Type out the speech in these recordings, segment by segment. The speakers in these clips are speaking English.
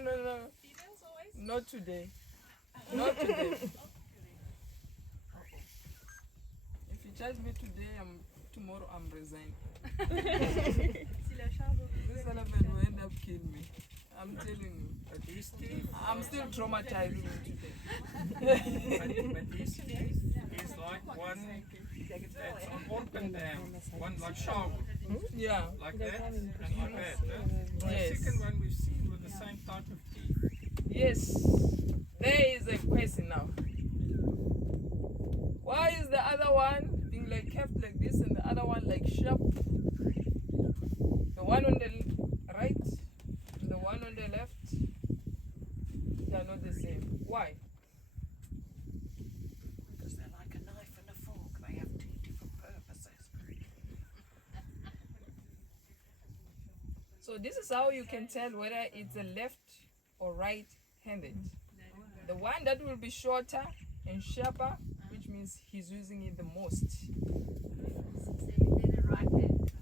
No. Females always? Not today. Not today. If you charge me today, tomorrow I'm resigning. Si la charge au This elephant will end up killing me. I'm telling you. But these teeth, I'm still traumatized today. but these teeth is like one that's on up and down. One like sharp, Yeah. like that, and like that. The Yes. second one we've seen with the same type of teeth. Yes. There is a question now. Why is the other one being like kept like this and the other one like sharp? The one on the right and the one on the left, they are not the same. Why? Because they're like a knife and a fork. They have two different purposes. So this is how you can tell whether it's a left or right-handed. The one that will be shorter and sharper, which means he's using it the most.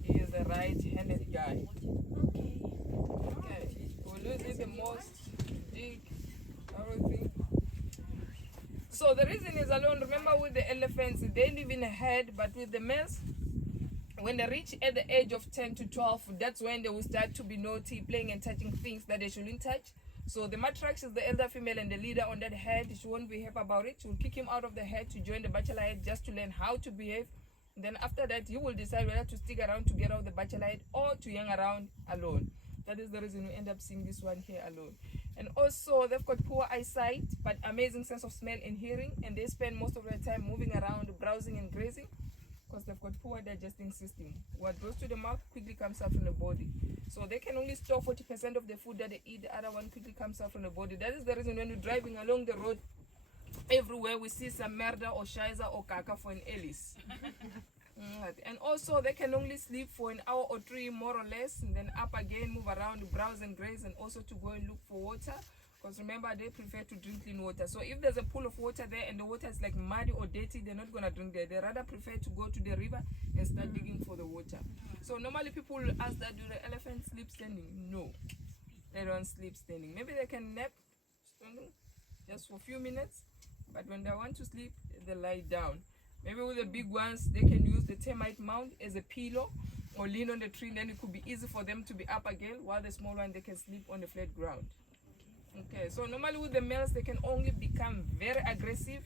He is the right-handed guy. Okay. We'll use it the most, dig, everything. So the reason is alone, remember with the elephants, they live in a herd, but with the males, when they reach at the age of 10 to 12, that's when they will start to be naughty, playing and touching things that they shouldn't touch. So the matriarch is the elder female and the leader on that herd. She won't behave about it. She will kick him out of the herd to join the bachelor herd just to learn how to behave. Then after that, you will decide whether to stick around to get out the bachelor herd or to hang around alone. That is the reason we end up seeing this one here alone. And also, they've got poor eyesight, but amazing sense of smell and hearing. And they spend most of their time moving around, browsing and grazing, because they've got poor digesting system. What goes to the mouth quickly comes out from the body. So they can only store 40% of the food that they eat. The other one quickly comes out from the body. That is the reason when you're driving along the road, everywhere we see some murder or shiza or kaka for an Ellis. And also they can only sleep for an hour or three more or less, and then up again, move around, browse and graze, and also to go and look for water. Because remember, they prefer to drink clean water. So if there's a pool of water there and the water is like muddy or dirty, they're not going to drink there. They rather prefer to go to the river and start digging for the water. So normally people will ask that, do the elephants sleep standing? No, they don't sleep standing. Maybe they can nap standing just for a few minutes, but when they want to sleep, they lie down. Maybe with the big ones, they can use the termite mound as a pillow or lean on the tree, then it could be easy for them to be up again, while the small one, they can sleep on the flat ground. Okay, so normally with the males, they can only become very aggressive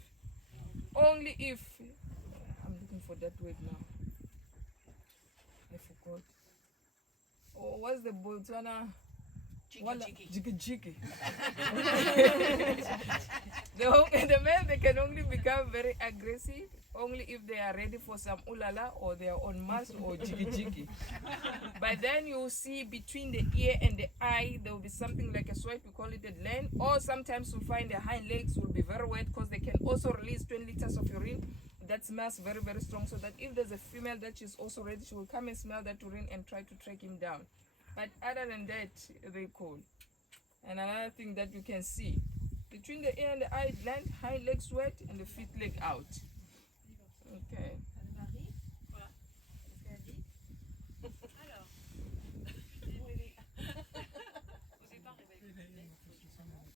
only if, I'm looking for that word now, I forgot. Oh, what's the Botswana? Jiggy. The male, they can only become very aggressive only if they are ready for some ulala or they are on Mars or jiggy. But then you see between the ear and the eye, there will be something like a sweat, we call it a gland, or sometimes you'll find the hind legs will be very wet because they can also release 20 liters of urine. That smells very, very strong, so that if there's a female that is also ready, she will come and smell that urine and try to track him down. But other than that, they're cold. And another thing that you can see, between the ear and the eye gland, hind legs wet and the feet leg out. Okay.